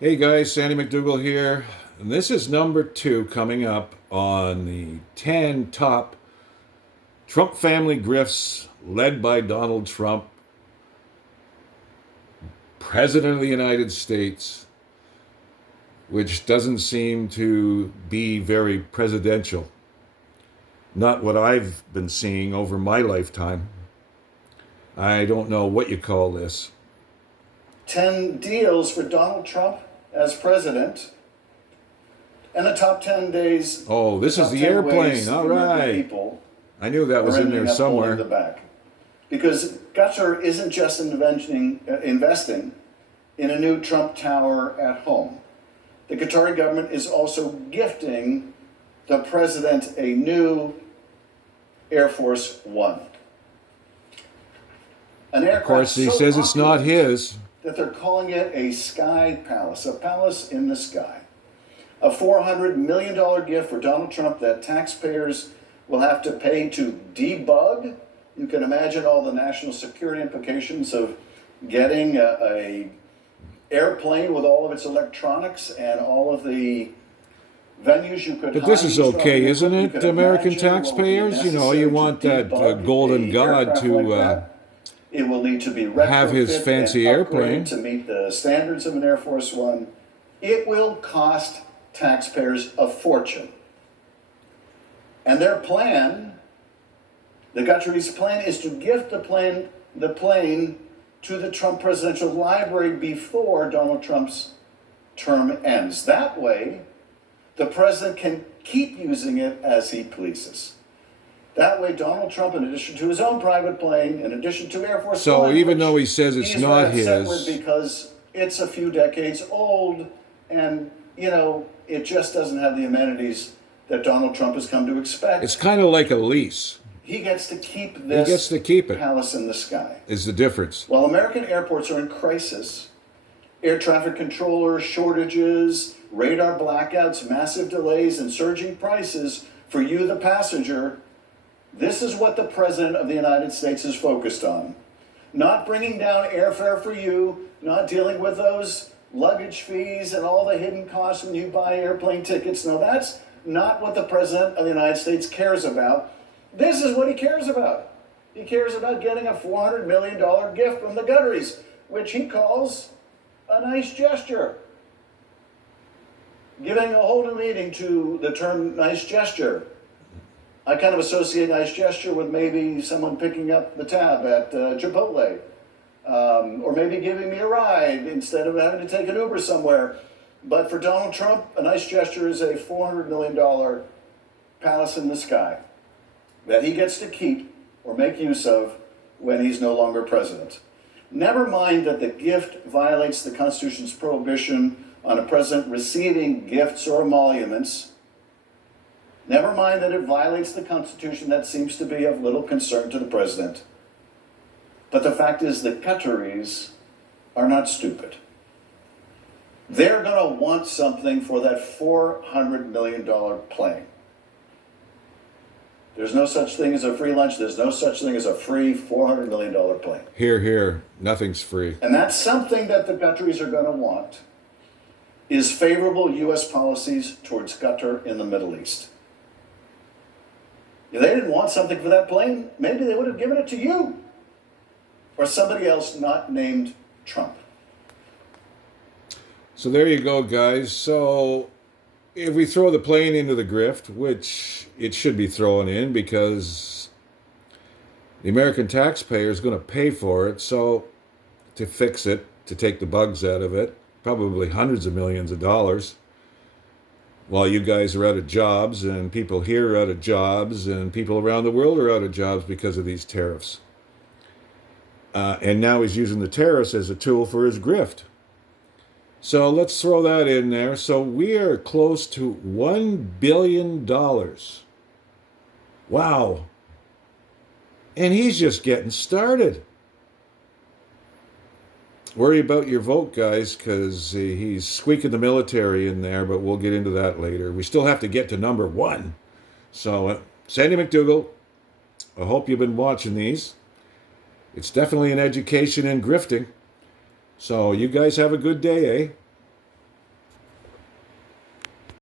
Hey guys, Sandy McDougall here, and this is number 2 coming up on the 10 top Trump family grifts led by Donald Trump, President of the United States, which doesn't seem to be very presidential. Not what I've been seeing over my lifetime. I don't know what you call this. 10 deals for Donald Trump as president, and the top 10 days. Oh, this is top the 10 airplane. ways All the American right. People I knew that was are in ending there up pulling the somewhere. back. Because Qatar isn't just investing in a new Trump Tower at home. The Qatari government is also gifting the president a new Air Force One. An Of aircraft course, he so says it's not opulent his. that they're calling it a sky palace, a palace in the sky. A $400 million gift for Donald Trump that taxpayers will have to pay to debug. You can imagine all the national security implications of getting a airplane with all of its electronics and all of the venues you could But this hide is eavesdropping okay, isn't equipment. You it, can American imagine what would be taxpayers? You know, necessary you to want that debug golden a god aircraft to like that. It will need to be have his retrofit fancy and airplane. upgraded to meet the standards of an Air Force One. It will cost taxpayers a fortune. And their plan, the Qataris' plan, is to gift the plane to the Trump Presidential Library before Donald Trump's term ends. That way, the president can keep using it as he pleases. That way, Donald Trump, in addition to his own private plane, in addition to Air Force So One, even which though he says it's he's not very upset with his, because it's a few decades old, and it just doesn't have the amenities that Donald Trump has come to expect. it's kind of like a lease. He gets to keep He this gets to keep it, palace in the sky. is the difference. While American airports are in crisis, air traffic controller shortages, radar blackouts, massive delays, and surging prices for you, the passenger, this is what the President of the United States is focused on. Not bringing down airfare for you, not dealing with those luggage fees and all the hidden costs when you buy airplane tickets. No, that's not what the President of the United States cares about. This is what he cares about. He cares about getting a $400 million gift from the Qataris, which he calls a nice gesture. Giving a whole new meaning to the term nice gesture. I kind of associate nice gesture with maybe someone picking up the tab at Chipotle, or maybe giving me a ride instead of having to take an Uber somewhere. But for Donald Trump, a nice gesture is a $400 million palace in the sky that he gets to keep or make use of when he's no longer president. Never mind that the gift violates the Constitution's prohibition on a president receiving gifts or emoluments. Never mind that it violates the Constitution. That seems to be of little concern to the president. But the fact is the Qataris are not stupid. They're going to want something for that $400 million plane. There's no such thing as a free lunch. There's no such thing as a free $400 million plane. Here, here, nothing's free. And that's something that the Qataris are going to want, is favorable U.S. policies towards Qatar in the Middle East. If they didn't want something for that plane, maybe they would have given it to you or somebody else not named Trump. So there you go, guys. So if we throw the plane into the grift, which it should be thrown in because the American taxpayer is going to pay for it, so to fix it, to take the bugs out of it, probably hundreds of millions of dollars, while you guys are out of jobs and people here are out of jobs and people around the world are out of jobs because of these tariffs. And now he's using the tariffs as a tool for his grift. So let's throw that in there. So we are close to $1 billion. Wow. And he's just getting started. Worry about your vote, guys, because he's squeaking the military in there, but we'll get into that later. We still have to get to number 1. So, Sandy McDougall, I hope you've been watching these. It's definitely an education in grifting. So you guys have a good day, eh?